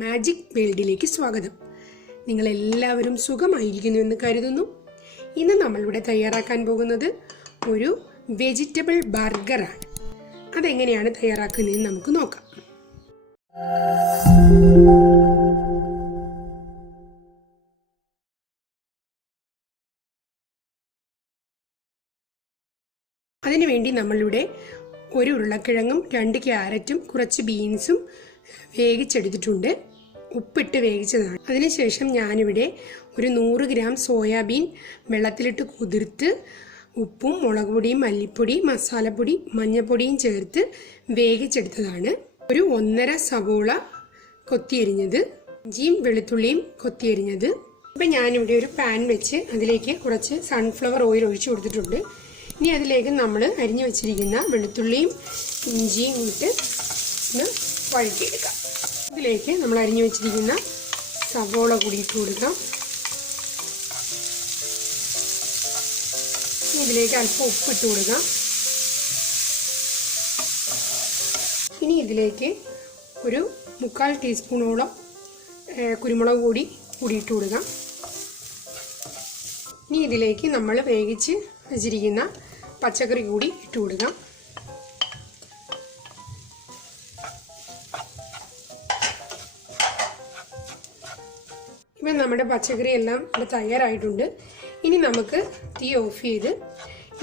Magic വേൾഡിലേക്ക് സ്വാഗതം. നിങ്ങളെല്ലാവരും സുഖമായിരിക്കുന്നുവെന്ന് കരുതുന്നു. ഇന്ന് നമ്മളിവിടെ തയ്യാറാക്കാൻ പോകുന്നത് ഒരു വെജിറ്റബിൾ ബർഗറാണ്. അതെങ്ങനെയാണ് തയ്യാറാക്കുന്നതെന്ന് നമുക്ക് നോക്കാം. അതിനുവേണ്ടി നമ്മളിവിടെ ഒരു ഉരുളക്കിഴങ്ങും 2 ക്യാരറ്റും കുറച്ച് ബീൻസും വേവിച്ചെടുത്തിട്ടുണ്ട്. ഉപ്പിട്ട് വേവിച്ചതാണ്. അതിനുശേഷം ഞാനിവിടെ ഒരു 100 ഗ്രാം സോയാബീൻ വെള്ളത്തിലിട്ട് കുതിർത്ത് ഉപ്പും മുളക് പൊടിയും മല്ലിപ്പൊടി മസാലപ്പൊടി മഞ്ഞൾപ്പൊടിയും ചേർത്ത് വേവിച്ചെടുത്തതാണ്. ഒരു 1.5 സവോള കൊത്തിയരിഞ്ഞത്, ഇഞ്ചിയും വെളുത്തുള്ളിയും കൊത്തിയരിഞ്ഞത്. ഇപ്പം ഞാനിവിടെ ഒരു പാൻ വെച്ച് അതിലേക്ക് കുറച്ച് സൺഫ്ലവർ ഓയിൽ ഒഴിച്ചു കൊടുത്തിട്ടുണ്ട്. ഇനി അതിലേക്ക് നമ്മൾ അരിഞ്ഞു വെച്ചിരിക്കുന്ന വെളുത്തുള്ളിയും ഇഞ്ചിയും ഇട്ട് ഒന്ന് വഴറ്റിയെടുക്കാം. ഇതിലേക്ക് നമ്മൾ അരിഞ്ഞു വെച്ചിരിക്കുന്ന സവോള കൂടി ഇട്ട് കൊടുക്കാം. ഇതിലേക്ക് അല്പം ഉപ്പിട്ട് കൊടുക്കാം. ഇനി ഇതിലേക്ക് ഒരു 3/4 ടീസ്പൂണോളം കുരുമുളക് പൊടി ഇട്ട് കൊടുക്കാം. ഇനി ഇതിലേക്ക് നമ്മൾ വേവിച്ച് വെച്ചിരിക്കുന്ന പച്ചക്കറി കൂടി ഇട്ട് കൊടുക്കാം. ഇപ്പം നമ്മുടെ പച്ചക്കറി എല്ലാം ഇവിടെ തയ്യാറായിട്ടുണ്ട്. ഇനി നമുക്ക് തീ ഓഫ് ചെയ്ത്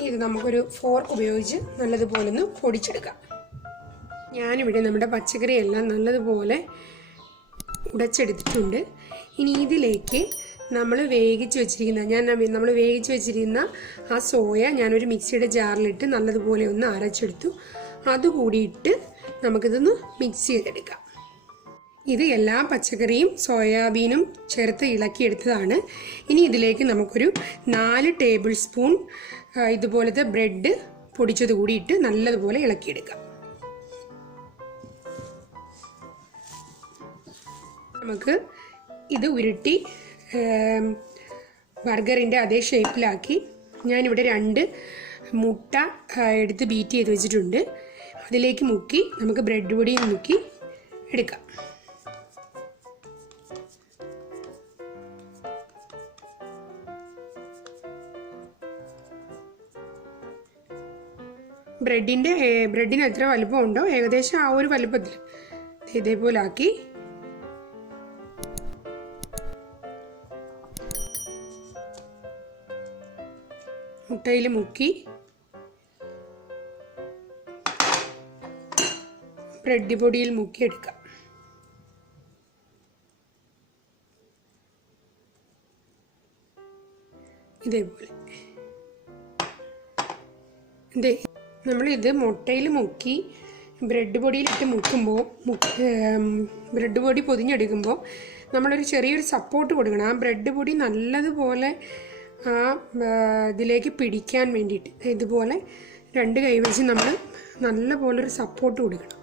ഇത് നമുക്കൊരു ഫോർക്ക് ഉപയോഗിച്ച് നല്ലതുപോലെ ഒന്ന് പൊടിച്ചെടുക്കാം. ഞാനിവിടെ നമ്മുടെ പച്ചക്കറി എല്ലാം നല്ലതുപോലെ ഉടച്ചെടുത്തിട്ടുണ്ട്. ഇനി ഇതിലേക്ക് നമ്മൾ വേവിച്ച് വെച്ചിരിക്കുന്ന ആ സോയ ഞാനൊരു മിക്സിയുടെ ജാറിലിട്ട് നല്ലതുപോലെ ഒന്ന് അരച്ചെടുത്തു. അതുകൂടിയിട്ട് നമുക്കിതൊന്ന് മിക്സ് ചെയ്തെടുക്കാം. ഇത് എല്ലാ പച്ചക്കറിയും സോയാബീനും ചേർത്ത് ഇളക്കിയെടുത്തതാണ്. ഇനി ഇതിലേക്ക് നമുക്കൊരു 4 ടേബിൾ സ്പൂൺ ഇതുപോലത്തെ ബ്രെഡ് പൊടിച്ചത് കൂടിയിട്ട് നല്ലതുപോലെ ഇളക്കിയെടുക്കാം. നമുക്ക് ഇത് ഉരുട്ടി ബർഗറിൻ്റെ അതേ ഷേപ്പിലാക്കി ഞാനിവിടെ 2 മുട്ട എടുത്ത് ബീറ്റ് ചെയ്ത് വെച്ചിട്ടുണ്ട്. അതിലേക്ക് മുക്കി നമുക്ക് ബ്രെഡ് പൊടിയും മുക്കി എടുക്കാം. ബ്രെഡിന് എത്ര വലുപ്പം ഉണ്ടോ ഏകദേശം ആ ഒരു വലുപ്പത്തിൽ ഇതേപോലെ ആക്കി മുട്ടയിൽ മുക്കി ബ്രെഡ് പൊടിയിൽ മുക്കിയെടുക്കാം. ഇതേപോലെ നമ്മളിത് മുട്ടയിൽ മുക്കി ബ്രെഡ് പൊടിയിലിട്ട് മുക്കുമ്പോൾ ബ്രെഡ് പൊടി പൊതിഞ്ഞെടുക്കുമ്പോൾ നമ്മളൊരു ചെറിയൊരു സപ്പോർട്ട് കൊടുക്കണം. ആ ബ്രെഡ് പൊടി നല്ലതുപോലെ ആ ഇതിലേക്ക് പിടിക്കാൻ വേണ്ടിയിട്ട് ഇതുപോലെ 2 കൈ വെച്ച് നമ്മൾ നല്ലപോലെ ഒരു സപ്പോർട്ട് കൊടുക്കണം.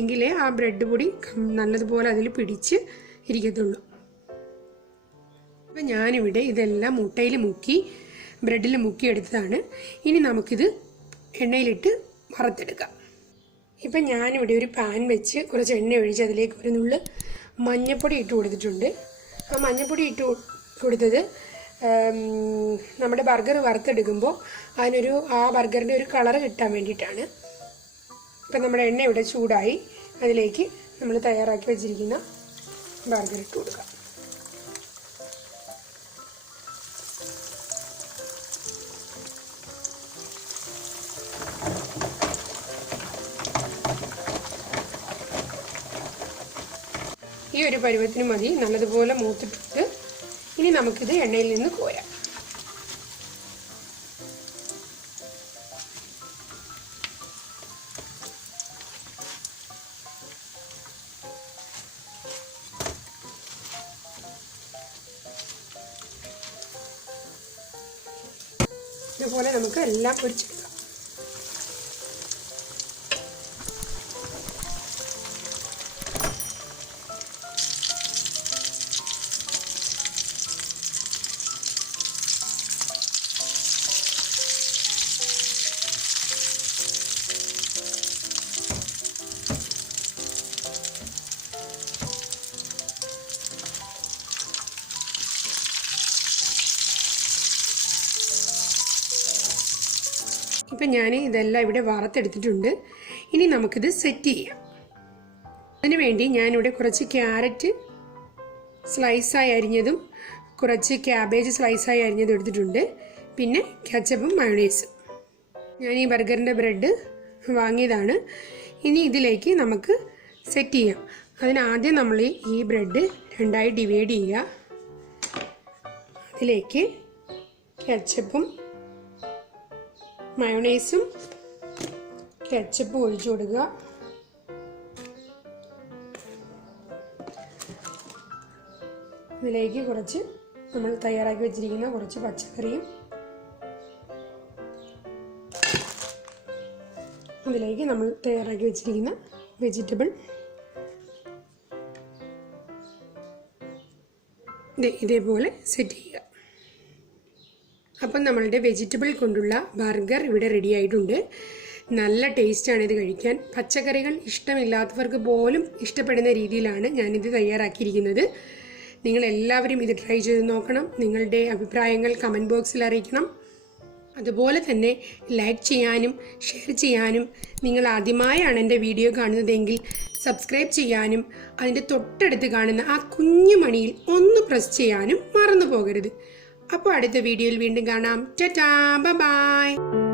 എങ്കിലേ ആ ബ്രെഡ് പൊടി നല്ലതുപോലെ അതിൽ പിടിച്ച് ഇരിക്കത്തുള്ളൂ. അപ്പം ഞാനിവിടെ ഇതെല്ലാം മുട്ടയിൽ മുക്കി ബ്രെഡിൽ മുക്കി എടുത്തതാണ്. ഇനി നമുക്കിത് എണ്ണയിലിട്ട് വറുത്തെടുക്കാം. ഇപ്പം ഞാനിവിടെ ഒരു പാൻ വെച്ച് കുറച്ച് എണ്ണ ഒഴിച്ച് അതിലേക്ക് ഒരു നുള്ള് മഞ്ഞൾപ്പൊടി ഇട്ട് കൊടുത്തിട്ടുണ്ട്. ആ മഞ്ഞൾപ്പൊടി ഇട്ട് കൊടുത്തത് നമ്മുടെ ബർഗർ വറുത്തെടുക്കുമ്പോൾ ആ ബർഗറിൻ്റെ ഒരു കളറ് കിട്ടാൻ വേണ്ടിയിട്ടാണ്. ഇപ്പം നമ്മുടെ എണ്ണ ഇവിടെ ചൂടായി. അതിലേക്ക് നമ്മൾ തയ്യാറാക്കി വെച്ചിരിക്കുന്ന ബർഗർ ഇട്ട് കൊടുക്കാം. ഈ ഒരു പരുവത്തിന് മതി, നല്ലതുപോലെ മൂത്തിട്ടിട്ട് ഇനി നമുക്കിത് എണ്ണയിൽ നിന്ന് കോരാം. ഇതുപോലെ നമുക്ക് എല്ലാം പൊരിച്ചെടുക്കാം. ഇപ്പം ഞാൻ ഇതെല്ലാം ഇവിടെ വറുത്തെടുത്തിട്ടുണ്ട്. ഇനി നമുക്കിത് സെറ്റ് ചെയ്യാം. അതിനുവേണ്ടി ഞാനിവിടെ കുറച്ച് ക്യാരറ്റ് സ്ലൈസായി അരിഞ്ഞതും കുറച്ച് ക്യാബേജ് സ്ലൈസായി അരിഞ്ഞതും എടുത്തിട്ടുണ്ട്. പിന്നെ കെച്ചപ്പും മയോണൈസും. ഞാൻ ഈ ബർഗറിൻ്റെ ബ്രെഡ് വാങ്ങിയതാണ്. ഇനി ഇതിലേക്ക് നമുക്ക് സെറ്റ് ചെയ്യാം. അതിനാദ്യം നമ്മൾ ഈ ബ്രെഡ് രണ്ടായി ഡിവൈഡ് ചെയ്യുക. അതിലേക്ക് കെച്ചപ്പും മയോണൈസും കെച്ചപ്പും ഒഴിച്ചു കൊടുക്കുക. ഇതിലേക്ക് കുറച്ച് നമ്മൾ തയ്യാറാക്കി വെച്ചിരിക്കുന്ന കുറച്ച് പച്ചക്കറിയും അതിലേക്ക് നമ്മൾ തയ്യാറാക്കി വെച്ചിരിക്കുന്ന വെജിറ്റബിൾ ഇതേപോലെ സെറ്റ് ചെയ്യുക. അപ്പം നമ്മളുടെ വെജിറ്റബിൾ കൊണ്ടുള്ള ബർഗർ ഇവിടെ റെഡി ആയിട്ടുണ്ട്. നല്ല ടേസ്റ്റാണ് ഇത് കഴിക്കാൻ. പച്ചക്കറികൾ ഇഷ്ടമില്ലാത്തവർക്ക് പോലും ഇഷ്ടപ്പെടുന്ന രീതിയിലാണ് ഞാനിത് തയ്യാറാക്കിയിരിക്കുന്നത്. നിങ്ങളെല്ലാവരും ഇത് ട്രൈ ചെയ്ത് നോക്കണം. നിങ്ങളുടെ അഭിപ്രായങ്ങൾ കമൻറ്റ് ബോക്സിൽ അറിയിക്കണം. അതുപോലെ തന്നെ ലൈക്ക് ചെയ്യാനും ഷെയർ ചെയ്യാനും, നിങ്ങൾ ആദ്യമായാണ് എൻ്റെ വീഡിയോ കാണുന്നതെങ്കിൽ സബ്സ്ക്രൈബ് ചെയ്യാനും അതിൻ്റെ തൊട്ടടുത്ത് കാണുന്ന ആ കുഞ്ഞു മണിയിൽ ഒന്ന് പ്രസ് ചെയ്യാനും മറന്നു പോകരുത്. അപ്പോൾ അടുത്ത വീഡിയോയിൽ വീണ്ടും കാണാം. Tata, bye bye.